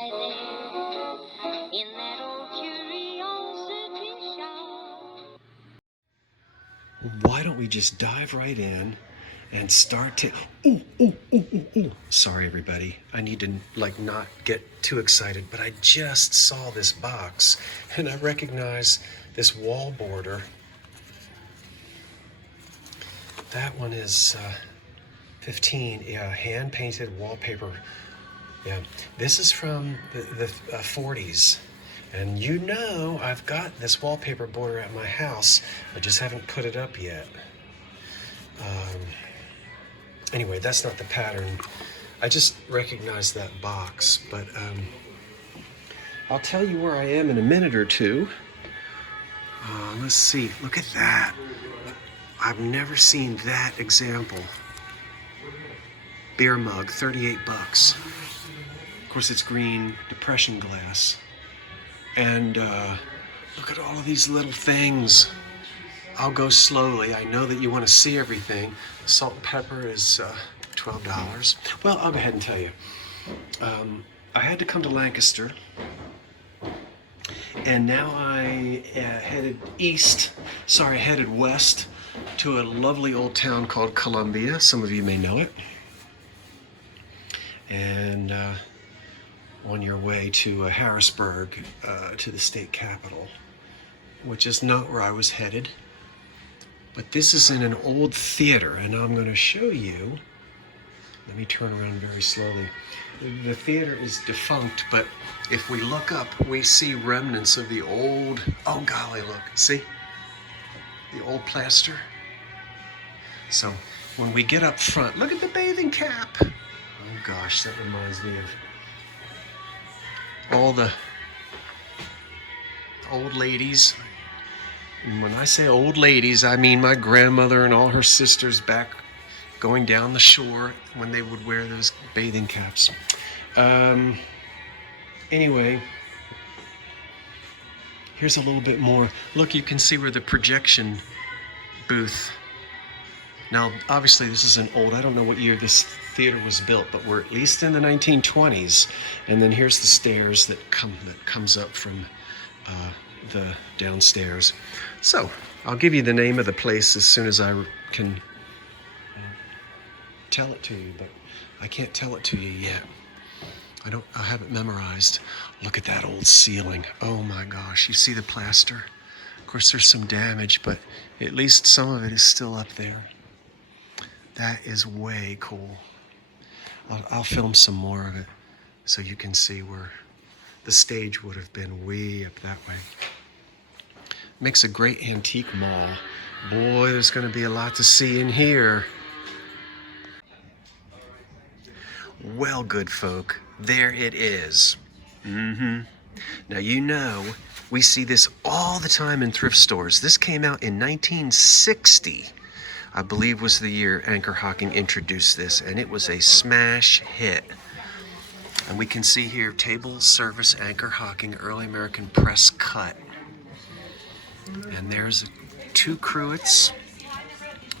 right there in that old curiosity shop. Why don't we just dive right in and start to... Ooh. Sorry, everybody. I need to, not get too excited, but I just saw this box, and I recognize this wall border. That one is 15, yeah, hand-painted wallpaper. Yeah, this is from the 40s. And I've got this wallpaper border at my house. I just haven't put it up yet. Anyway, that's not the pattern. I just recognized that box, but I'll tell you where I am in a minute or two. Let's see, look at that. I've never seen that example. Beer mug, 38 bucks. Of course, it's green, depression glass. And look at all of these little things. I'll go slowly. I know that you want to see everything. Salt and pepper is $12. Well, I'll go ahead and tell you. I had to come to Lancaster. And now I headed west to a lovely old town called Columbia. Some of you may know it. And on your way to Harrisburg, to the state capital, which is not where I was headed. But this is in an old theater, and I'm going to show you. Let me turn around very slowly. The theater is defunct, but if we look up, we see remnants of the old, oh golly, look, see? The old plaster. So when we get up front, look at the bathing cap. Oh gosh, that reminds me of all the old ladies. And when I say old ladies, I mean my grandmother and all her sisters back going down the shore when they would wear those bathing caps. Anyway, here's a little bit more. Look, you can see where the projection booth. Now, obviously, this is I don't know what year this theater was built, but we're at least in the 1920s. And then here's the stairs that comes up from the downstairs. So, I'll give you the name of the place as soon as I can tell it to you, but I can't tell it to you yet. I have it memorized. Look at that old ceiling. Oh my gosh, you see the plaster? Of course, there's some damage, but at least some of it is still up there. That is way cool. I'll film some more of it so you can see where the stage would have been way up that way. Makes a great antique mall. Boy, there's going to be a lot to see in here. Well, good folk, there it is. Now, we see this all the time in thrift stores. This came out in 1960, I believe was the year Anchor Hocking introduced this, and it was a smash hit. And we can see here, table service Anchor Hocking Early American Press Cut. And there's 2 cruets,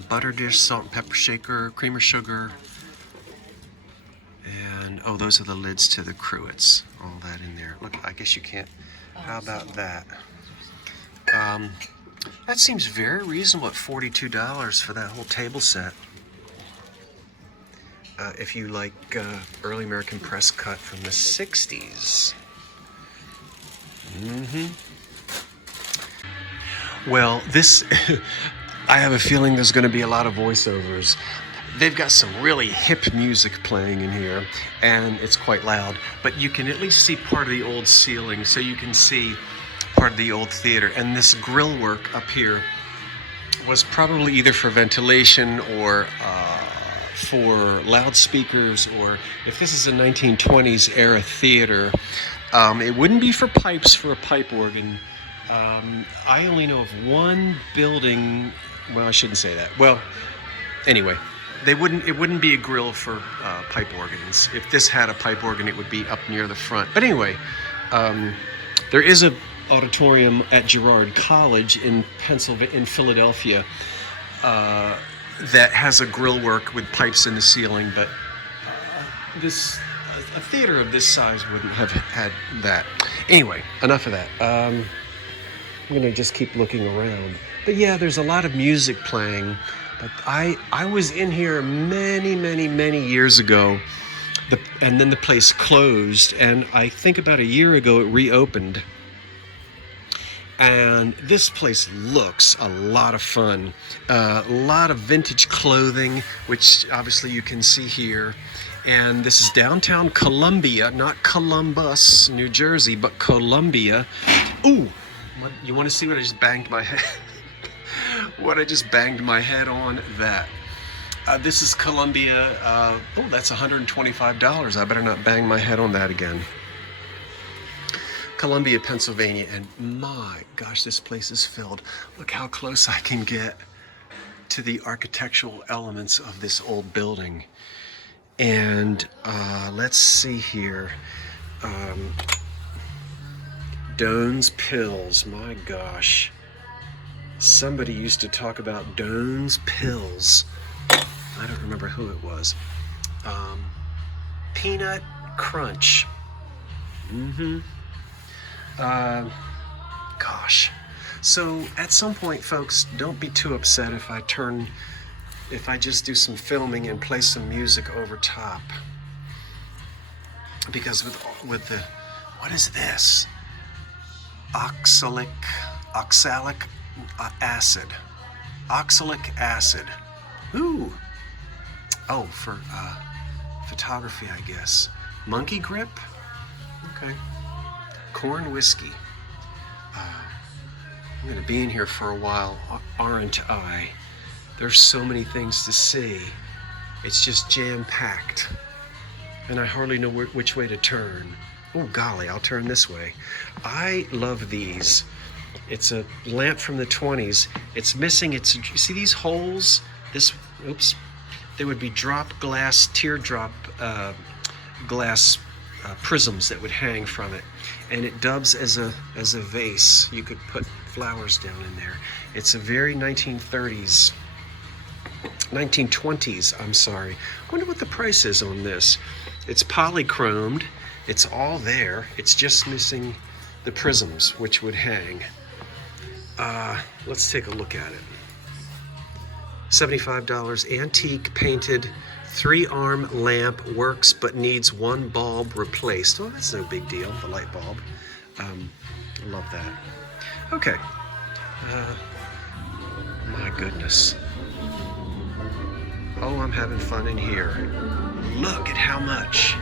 butter dish, salt and pepper shaker, creamer sugar, and oh, those are the lids to the cruets. All that in there. Look, I guess you can't. How about that? That seems very reasonable at $42 for that whole table set. If you like early American press cut from the 60s. Well, this, I have a feeling there's going to be a lot of voiceovers. They've got some really hip music playing in here, and it's quite loud, but you can at least see part of the old ceiling, so you can see part of the old theater. And this grill work up here was probably either for ventilation or for loudspeakers, or if this is a 1920s era theater, it wouldn't be for pipes for a pipe organ. I only know of one building, well, I shouldn't say that. Well, anyway, it wouldn't be a grill for pipe organs. If this had a pipe organ, it would be up near the front. But anyway, there is a auditorium at Girard College in Philadelphia, that has a grill work with pipes in the ceiling, but this a theater of this size wouldn't have had that. Anyway, enough of that. I'm going to just keep looking around. But yeah, there's a lot of music playing. But I was in here many years ago, and then the place closed. And I think about a year ago it reopened. And this place looks a lot of fun. A lot of vintage clothing, which obviously you can see here. And this is downtown Columbia, not Columbus, New Jersey, but Columbia. Ooh, you want to see what I just banged my head? What I just banged my head on? That. This is Columbia. Oh, that's $125. I better not bang my head on that again. Columbia, Pennsylvania, and my gosh, this place is filled. Look how close I can get to the architectural elements of this old building. And let's see here. Doan's Pills, my gosh. Somebody used to talk about Doan's Pills. I don't remember who it was. Peanut Crunch. Gosh. So at some point, folks, don't be too upset if I just do some filming and play some music over top. Because with the, what is this? Oxalic acid. Oxalic acid. Ooh. Oh, for photography, I guess. Monkey grip? Okay. Corn whiskey. I'm going to be in here for a while, aren't I? There's so many things to see. It's just jam-packed. And I hardly know which way to turn. Oh, golly, I'll turn this way. I love these. It's a lamp from the 20s. It's missing its, you see these holes? Oops. They would be teardrop glass prisms that would hang from it. And it dubs as a vase. You could put flowers down in there. It's a very 1920s, I'm sorry. I wonder what the price is on this. It's polychromed. It's all there. It's just missing the prisms, which would hang. Let's take a look at it. $75, antique painted 3-arm lamp, works but needs 1 bulb replaced. Oh, that's no big deal, the light bulb. Love that. Okay. My goodness. Oh, I'm having fun in here. Look at how much.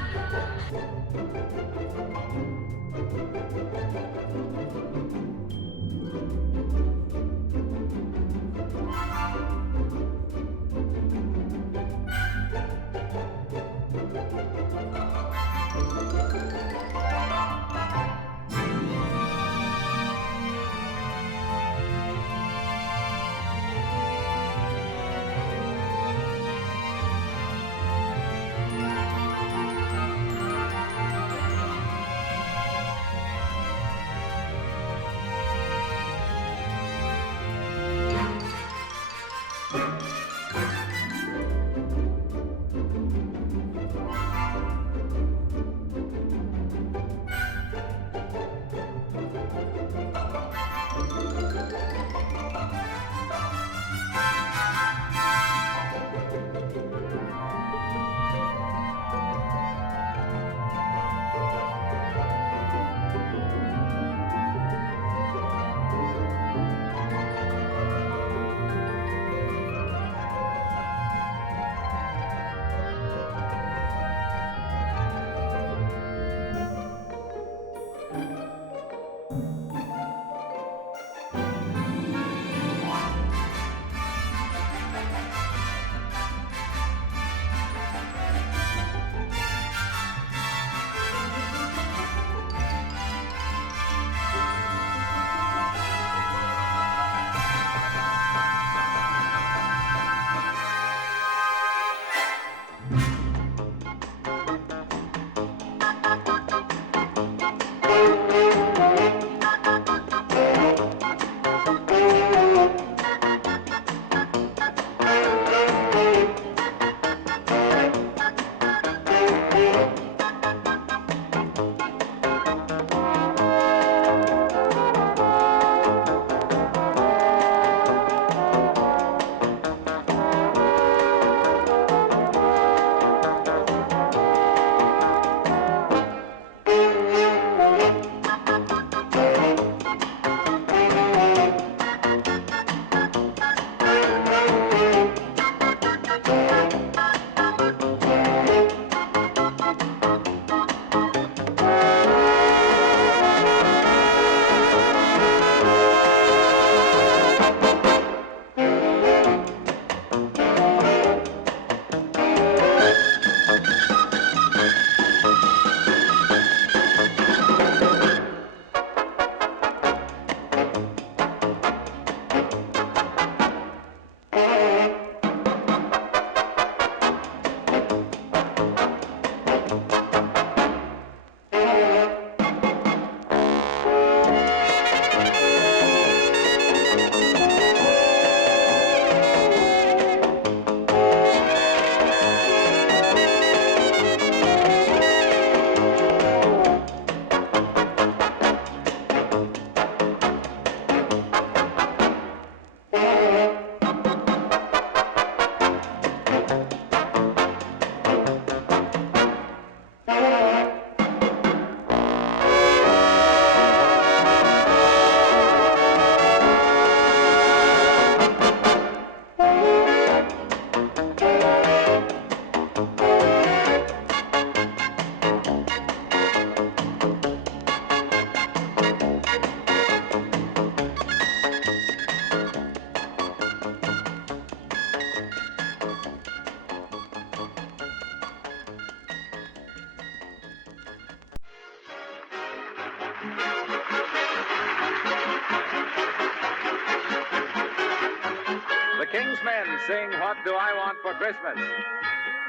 King's men sing, what do I want for Christmas?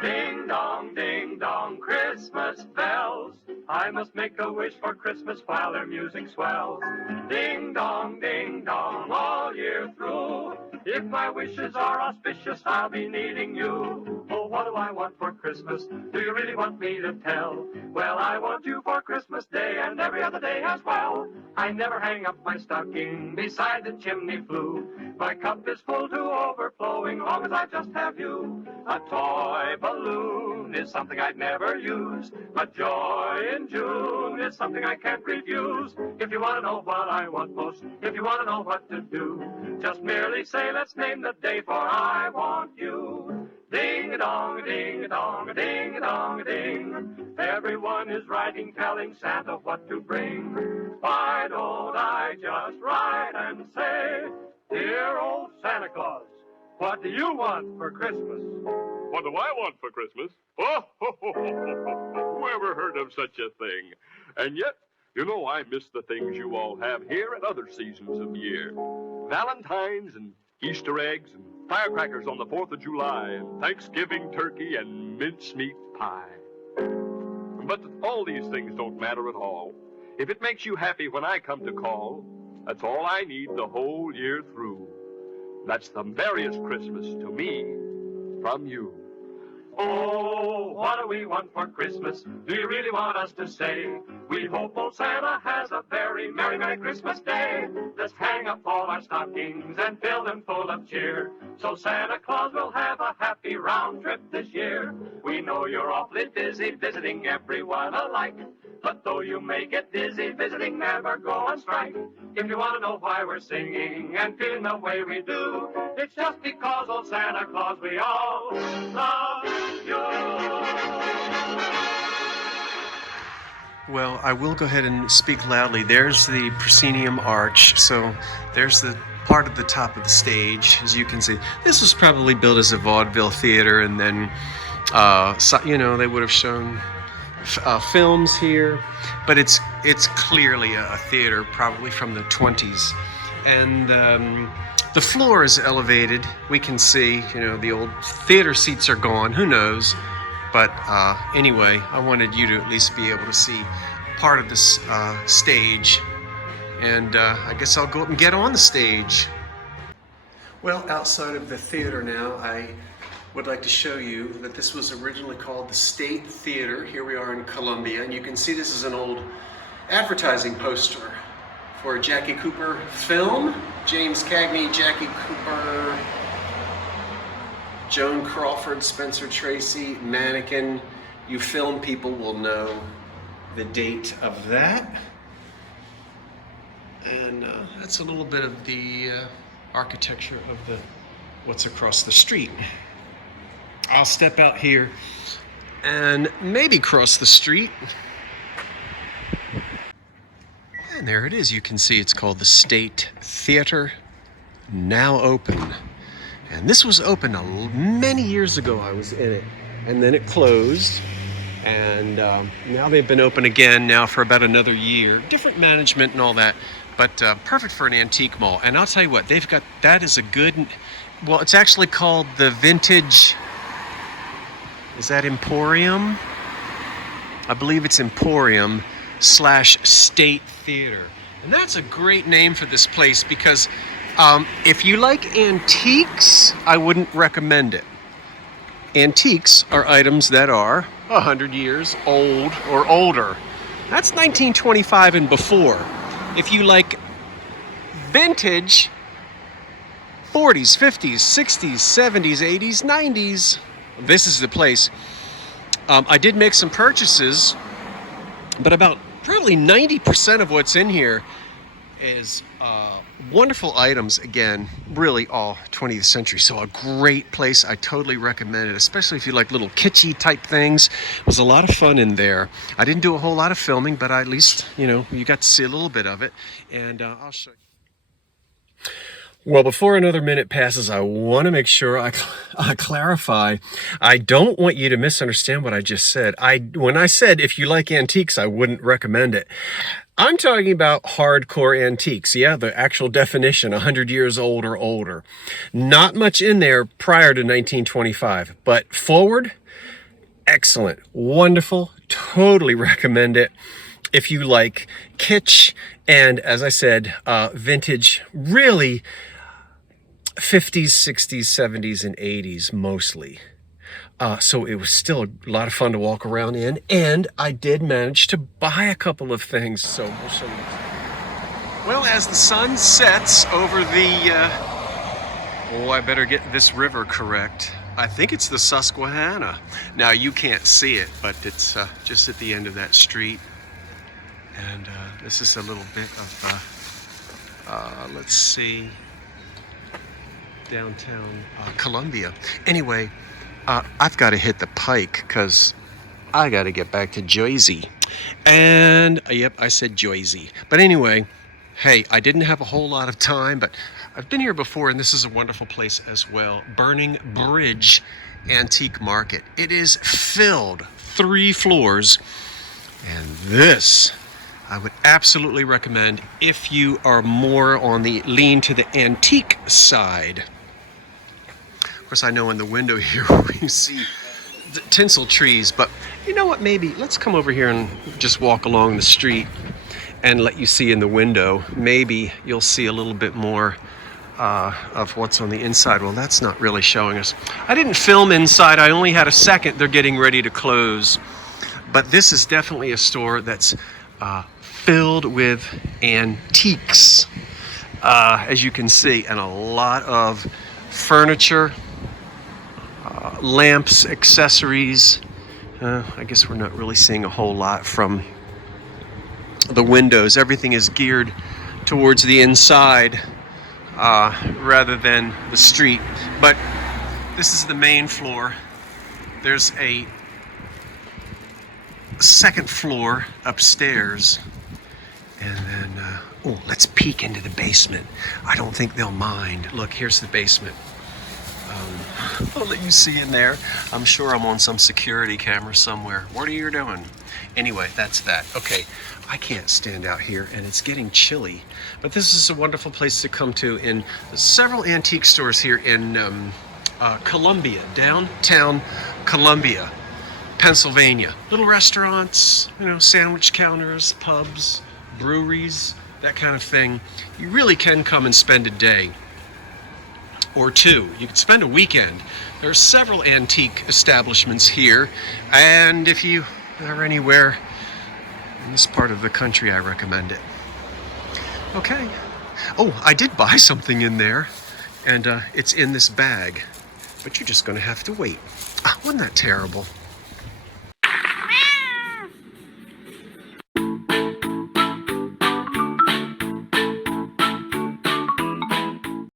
Ding dong, Christmas bells. I must make a wish for Christmas while their music swells. Ding dong, all year through. If my wishes are auspicious, I'll be needing you. Oh, what do I want for Christmas? Do you really want me to tell? Well, I want you for Christmas Day and every other day as well. I never hang up my stocking beside the chimney flue. My cup is full to overflowing, long as I just have you. A toy balloon is something I'd never use, but joy in June is something I can't refuse. If you want to know what I want most, if you want to know what to do, just merely say, let's name the day, for I want you. Ding-a-dong, ding-a-dong, ding-a-dong, ding. Everyone is writing, telling Santa what to bring. Why don't I just write and say, dear old Santa Claus, what do you want for Christmas? What do I want for Christmas? Oh, who ever heard of such a thing? And yet, you know, I miss the things you all have here at other seasons of the year. Valentine's and Easter eggs and firecrackers on the 4th of July and Thanksgiving turkey and mincemeat pie. But all these things don't matter at all. If it makes you happy when I come to call, that's all I need the whole year through. That's the merriest Christmas to me from you. Oh, what do we want for Christmas? Do you really want us to say? We hope old Santa has a very merry, merry Christmas day. Let's hang up all our stockings and fill them full of cheer, so Santa Claus will have a happy round trip this year. We know you're awfully busy visiting everyone alike, but though you may get dizzy visiting, never go on strike. If you want to know why we're singing and feeling the way we do, it's just because old Santa Claus, we all love you. Well, I will go ahead and speak loudly. There's the proscenium arch, so there's the part of the top of the stage, as you can see. This was probably built as a vaudeville theater, and then, they would have shown films here, but it's clearly a theater, probably from the 20s. And the floor is elevated. We can see, the old theater seats are gone. Who knows? But anyway, I wanted you to at least be able to see part of this stage. And I guess I'll go up and get on the stage. Well, outside of the theater now, I would like to show you that this was originally called the State Theater. Here we are in Columbia, and you can see this is an old advertising poster for a Jackie Cooper film. James Cagney, Jackie Cooper, Joan Crawford, Spencer Tracy, Mannequin. You film people will know the date of that. And that's a little bit of the architecture of what's across the street. I'll step out here and maybe cross the street. And there it is. You can see it's called the State Theater, now open. And this was open many years ago. I was in it, and then it closed. And now they've been open again now for about another year. Different management and all that, but perfect for an antique mall. And I'll tell you what, they've got, that is a good, well, it's actually called the Vintage, is that Emporium? I believe it's Emporium / State Theater. And that's a great name for this place because if you like antiques, I wouldn't recommend it. Antiques are items that are 100 years old or older. That's 1925 and before. If you like vintage, 40s, 50s, 60s, 70s, 80s, 90s, this is the place. I did make some purchases, but about probably 90% of what's in here is wonderful items, again, really all 20th century. So a great place. I totally recommend it, especially if you like little kitschy type things. It was a lot of fun in there. I didn't do a whole lot of filming, but at least, you got to see a little bit of it. And I'll show you. Well, before another minute passes, I want to make sure I clarify. I don't want you to misunderstand what I just said. When I said if you like antiques, I wouldn't recommend it. I'm talking about hardcore antiques. Yeah, the actual definition, 100 years old or older. Not much in there prior to 1925, but forward, excellent, wonderful, totally recommend it. If you like kitsch and, as I said, vintage, really 50s, 60s, 70s, and 80s mostly. So it was still a lot of fun to walk around in, and I did manage to buy a couple of things, so we'll show you. Well, as the sun sets over the, I better get this river correct. I think it's the Susquehanna. Now, you can't see it, but it's just at the end of that street. And this is a little bit of, let's see, downtown Columbia. Anyway, I've got to hit the Pike because I got to get back to Jersey. And, yep, I said Jersey. But anyway, hey, I didn't have a whole lot of time, but I've been here before, and this is a wonderful place as well. Burning Bridge Antique Market. It is filled 3 floors, and this I would absolutely recommend if you are more on the lean to the antique side. Of course, I know in the window here we see the tinsel trees, but you know what, maybe let's come over here and just walk along the street and let you see in the window. Maybe you'll see a little bit more of what's on the inside. Well, that's not really showing us. I didn't film inside. I only had a second. They're getting ready to close. But this is definitely a store that's filled with antiques, as you can see, and a lot of furniture, lamps, accessories. I guess we're not really seeing a whole lot from the windows. Everything is geared towards the inside rather than the street. But this is the main floor. There's a second floor upstairs, and then let's peek into the basement. I don't think they'll mind. Look, here's the basement. I'll let you see in there. I'm sure I'm on some security camera somewhere. What are you doing? Anyway, that's that. Okay, I can't stand out here, and it's getting chilly. But this is a wonderful place to come to in several antique stores here in Columbia, downtown Columbia, Pennsylvania. Little restaurants, sandwich counters, pubs, breweries, that kind of thing. You really can come and spend a day or two. You can spend a weekend. There are several antique establishments here, and if you are anywhere in this part of the country, I recommend it. Okay. Oh, I did buy something in there, and it's in this bag, but you're just going to have to wait. Wasn't that terrible?